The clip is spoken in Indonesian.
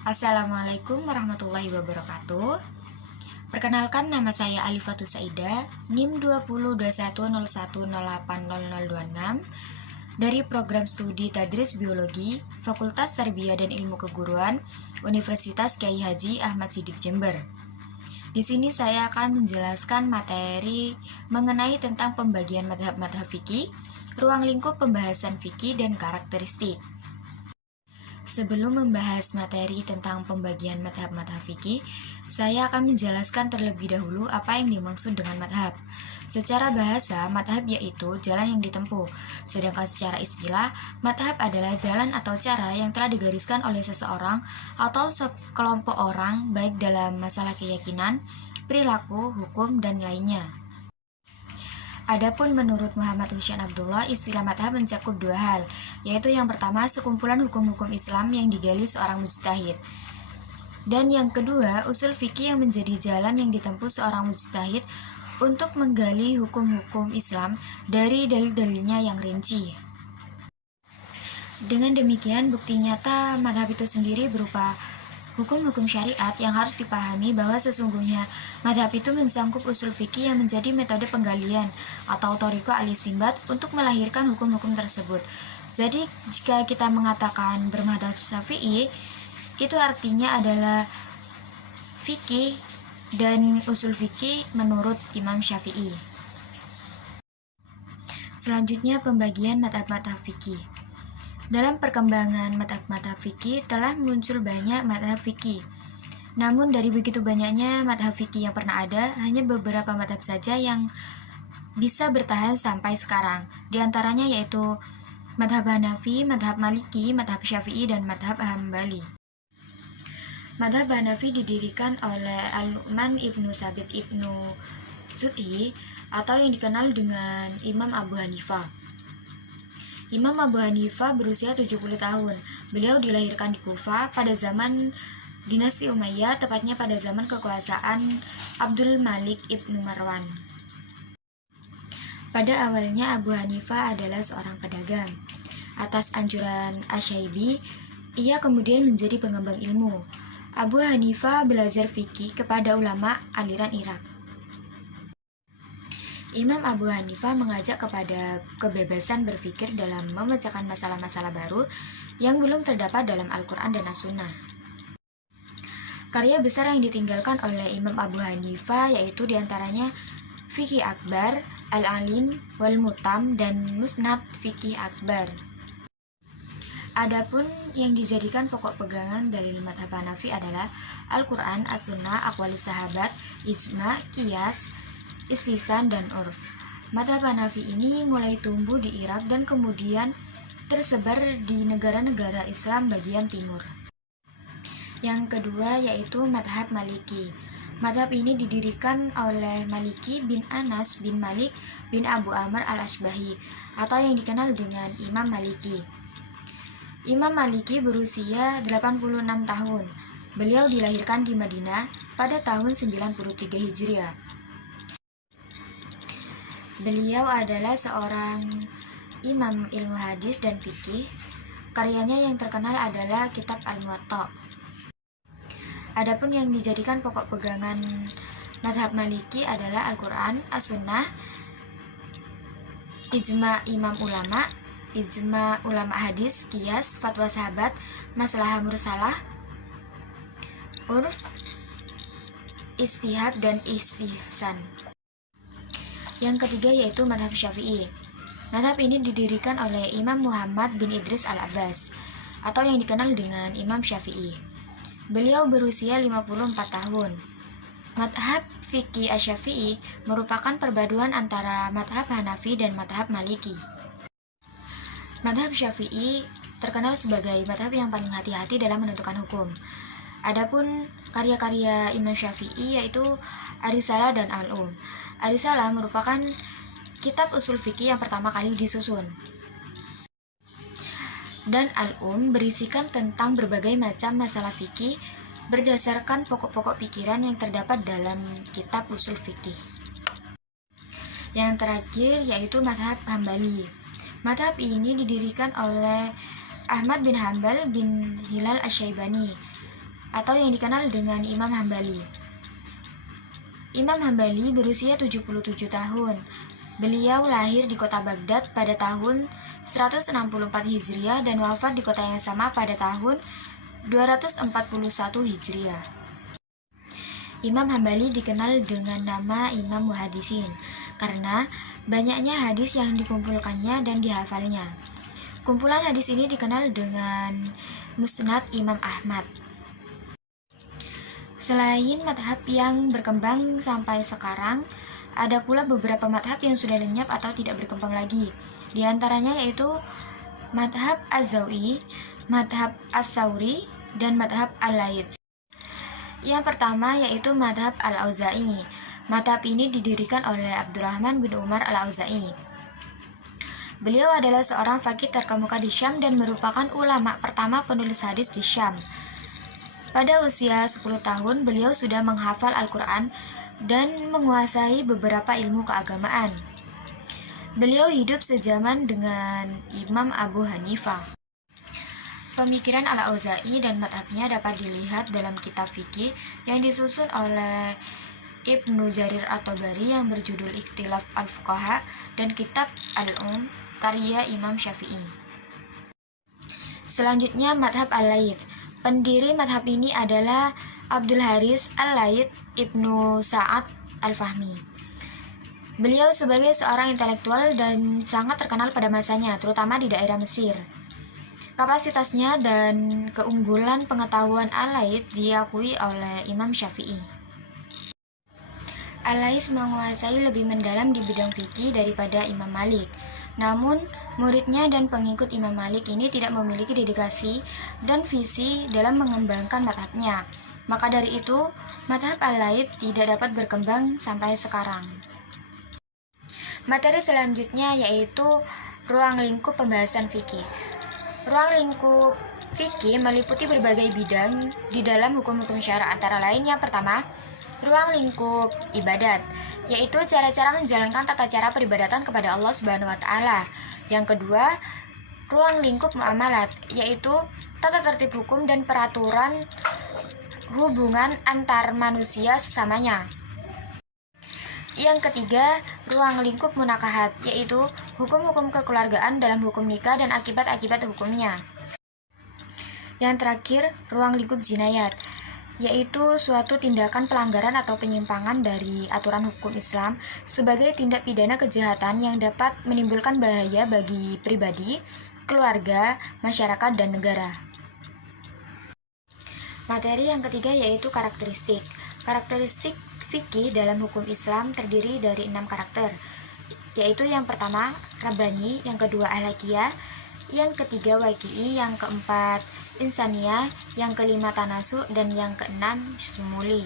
Assalamualaikum warahmatullahi wabarakatuh. Perkenalkan, nama saya Alifatus Saida, NIM 202101080026 dari Program Studi Tadris Biologi, Fakultas Tarbiyah dan Ilmu Keguruan, Universitas Kyai Haji Ahmad Siddiq Jember. Di sini saya akan menjelaskan materi mengenai tentang pembagian madhab-madhab fikih, ruang lingkup pembahasan fikih, dan karakteristik. Sebelum membahas materi tentang pembagian madhab-madhab fikih, saya akan menjelaskan terlebih dahulu apa yang dimaksud dengan madhab. Secara bahasa, madhab yaitu jalan yang ditempuh, sedangkan secara istilah, madhab adalah jalan atau cara yang telah digariskan oleh seseorang atau sekelompok orang, baik dalam masalah keyakinan, perilaku, hukum, dan lainnya. Adapun menurut Muhammad Husain Abdullah, istilah madhab mencakup dua hal, yaitu yang pertama, sekumpulan hukum-hukum Islam yang digali seorang mujtahid. Dan yang kedua, usul fikih yang menjadi jalan yang ditempuh seorang mujtahid untuk menggali hukum-hukum Islam dari dalil-dalilnya yang rinci. Dengan demikian, bukti nyata madhab itu sendiri berupa hukum-hukum syariat yang harus dipahami bahwa sesungguhnya madhab itu mencangkup usul fikih yang menjadi metode penggalian atau thariqah al-istinbat untuk melahirkan hukum-hukum tersebut. Jadi jika kita mengatakan bermadhab Syafi'i, itu artinya adalah fikih dan usul fikih menurut Imam Syafi'i. Selanjutnya, pembagian madhab-madhab fikih. Dalam perkembangan madhab-madhab fikih telah muncul banyak madhab fikih. Namun dari begitu banyaknya madhab fikih yang pernah ada, hanya beberapa madhab saja yang bisa bertahan sampai sekarang. Di antaranya yaitu madhab Hanafi, madhab Maliki, madhab Syafi'i, dan madhab Hambali. Madhab Hanafi didirikan oleh Al-Nu'man ibnu Sabit ibnu Zu'i atau yang dikenal dengan Imam Abu Hanifah. Imam Abu Hanifah berusia 70 tahun. Beliau dilahirkan di Kufah pada zaman dinasti Umayyah, tepatnya pada zaman kekuasaan Abdul Malik ibnu Marwan. Pada awalnya Abu Hanifah adalah seorang pedagang. Atas anjuran Asy-Syafi'i, ia kemudian menjadi pengembang ilmu. Abu Hanifah belajar fikih kepada ulama aliran Irak. Imam Abu Hanifah mengajak kepada kebebasan berpikir dalam memecahkan masalah-masalah baru yang belum terdapat dalam Al-Quran dan As-Sunnah. Karya besar yang ditinggalkan oleh Imam Abu Hanifah yaitu diantaranya Fiqih Akbar, Al-Alim, Wal-Mutam, dan Musnad Fiqih Akbar. Adapun yang dijadikan pokok pegangan dalil madhab Hanafi adalah Al-Quran, As-Sunnah, Aqwalus Sahabat, Ijma, Qiyas, Istihsan, dan Urf. Madhab Hanafi ini mulai tumbuh di Irak dan kemudian tersebar di negara-negara Islam bagian timur. Yang kedua yaitu madhab Maliki. Madhab ini didirikan oleh Maliki bin Anas bin Malik bin Abu Amr al-Ashbahi atau yang dikenal dengan Imam Maliki. Imam Maliki berusia 86 tahun. Beliau dilahirkan di Madinah pada tahun 93 Hijriah. Beliau adalah seorang imam ilmu hadis dan fikih. Karyanya yang terkenal adalah Kitab Al-Muwatta. Adapun yang dijadikan pokok pegangan madhab Maliki adalah Al-Quran, As-Sunnah, Ijma imam ulama, Ijma ulama hadis, Qiyas, Fatwa sahabat, Maslahah mursalah, Urf, Istihab, dan Istihsan. Yang ketiga yaitu madhab Syafi'i. Madhab ini didirikan oleh Imam Muhammad bin Idris al-Abbas atau yang dikenal dengan Imam Syafi'i. Beliau berusia 54 tahun. Madhab fikih Asy-Syafi'i merupakan perpaduan antara madhab Hanafi dan madhab Maliki. Madhab Syafi'i terkenal sebagai madhab yang paling hati-hati dalam menentukan hukum. Adapun karya-karya Imam Syafi'i yaitu Ar-Risalah dan Al-Um. Ar-Risalah merupakan kitab usul fikih yang pertama kali disusun. Dan Al-Um berisikan tentang berbagai macam masalah fikih berdasarkan pokok-pokok pikiran yang terdapat dalam kitab usul fikih. Yang terakhir yaitu madhab Hambali. Madhab ini didirikan oleh Ahmad bin Hanbal bin Hilal Asy-Syaibani atau yang dikenal dengan Imam Hambali. Imam Hambali berusia 77 tahun. Beliau lahir di kota Baghdad pada tahun 164 Hijriah dan wafat di kota yang sama pada tahun 241 Hijriah. Imam Hambali dikenal dengan nama Imam Muhaddisin karena banyaknya hadis yang dikumpulkannya dan dihafalnya. Kumpulan hadis ini dikenal dengan Musnad Imam Ahmad. Selain madhab yang berkembang sampai sekarang, ada pula beberapa madhab yang sudah lenyap atau tidak berkembang lagi. Di antaranya yaitu madhab Az-Zawi, madhab As-Sawri, dan madhab Al-Laits. Yang pertama yaitu madhab Al-Auza'i. Madhab ini didirikan oleh Abdurrahman bin Umar Al-Auza'i. Beliau adalah seorang faqih terkemuka di Syam dan merupakan ulama pertama penulis hadis di Syam. Pada usia 10 tahun, beliau sudah menghafal Al-Quran dan menguasai beberapa ilmu keagamaan. Beliau hidup sezaman dengan Imam Abu Hanifah. Pemikiran Al-Auza'i dan madhabnya dapat dilihat dalam kitab fikih yang disusun oleh Ibnu Jarir At-Tabari yang berjudul Ikhtilaf Al-Fuqaha dan kitab Al-Um karya Imam Syafi'i. Selanjutnya madhab Al-Laits. Pendiri madhab ini adalah Abdul Haris Al-Laits Ibnu Sa'ad Al-Fahmi. Beliau sebagai seorang intelektual dan sangat terkenal pada masanya, terutama di daerah Mesir. Kapasitasnya dan keunggulan pengetahuan Al-Laits diakui oleh Imam Syafi'i. Al-Laits menguasai lebih mendalam di bidang fikih daripada Imam Malik. Namun, muridnya dan pengikut Imam Malik ini tidak memiliki dedikasi dan visi dalam mengembangkan madhabnya. Maka dari itu, madhab Al-Laits tidak dapat berkembang sampai sekarang. Materi selanjutnya yaitu ruang lingkup pembahasan fikih. Ruang lingkup fikih meliputi berbagai bidang di dalam hukum-hukum syara, antara lain yang pertama, ruang lingkup ibadat, yaitu cara-cara menjalankan tata cara peribadatan kepada Allah Subhanahu wa taala. Yang kedua, ruang lingkup muamalat, yaitu tata tertib hukum dan peraturan hubungan antar manusia sesamanya. Yang ketiga, ruang lingkup munakahat, yaitu hukum-hukum kekeluargaan dalam hukum nikah dan akibat-akibat hukumnya. Yang terakhir, ruang lingkup jinayat, yaitu suatu tindakan pelanggaran atau penyimpangan dari aturan hukum Islam sebagai tindak pidana kejahatan yang dapat menimbulkan bahaya bagi pribadi, keluarga, masyarakat, dan negara. Materi yang ketiga yaitu karakteristik. Karakteristik fikih dalam hukum Islam terdiri dari 6 karakter, yaitu yang pertama Rabbani, yang kedua Ahlakiyah, yang ketiga Waqi'i, yang keempat Insaniyah, yang kelima Tanasu, dan yang keenam Syumuli.